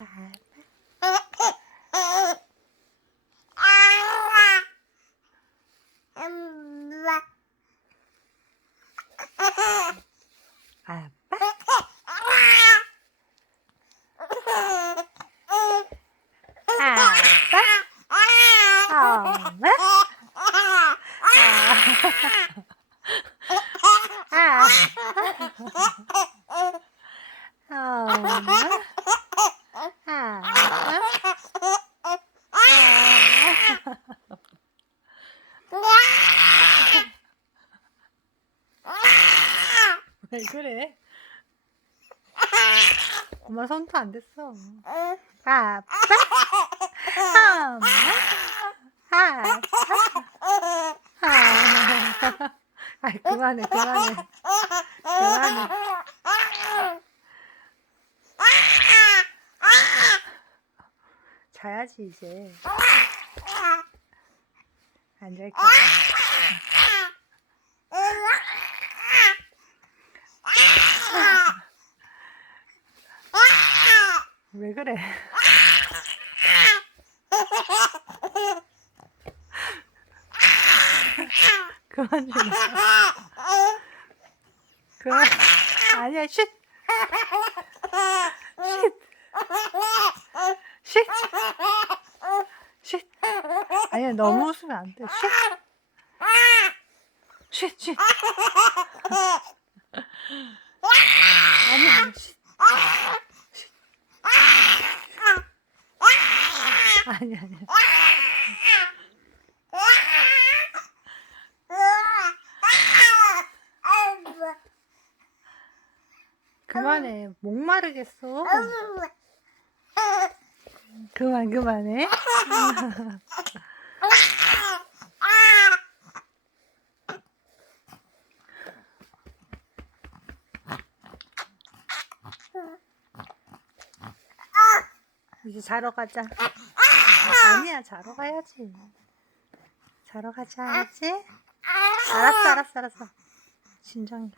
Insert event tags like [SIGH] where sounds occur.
아빠? 아빠? 엄마? 엄마? 왜 그래? 엄마 손도 안 됐어. 아빠? 엄마? 아빠? 아, 그만해, 그만해. 그만해. 자야지, 이제. 안잘 거야. 왜 그래? [LAUGHS] 그만 좀. 그만. 아니야, 쉿. 쉿. 쉿. 쉿. 아니야, 너무 웃으면 안 돼. 쉿. 쉿, 쉿. 아니야, 쉿. 아니야, 아니야. 그만해. 목마르겠어. 그만, 그만해. 이제 자러 가자. 아니야, 자러 가야지. 자러 가자, 알았지? 알았어, 알았어, 알았어. 진정해.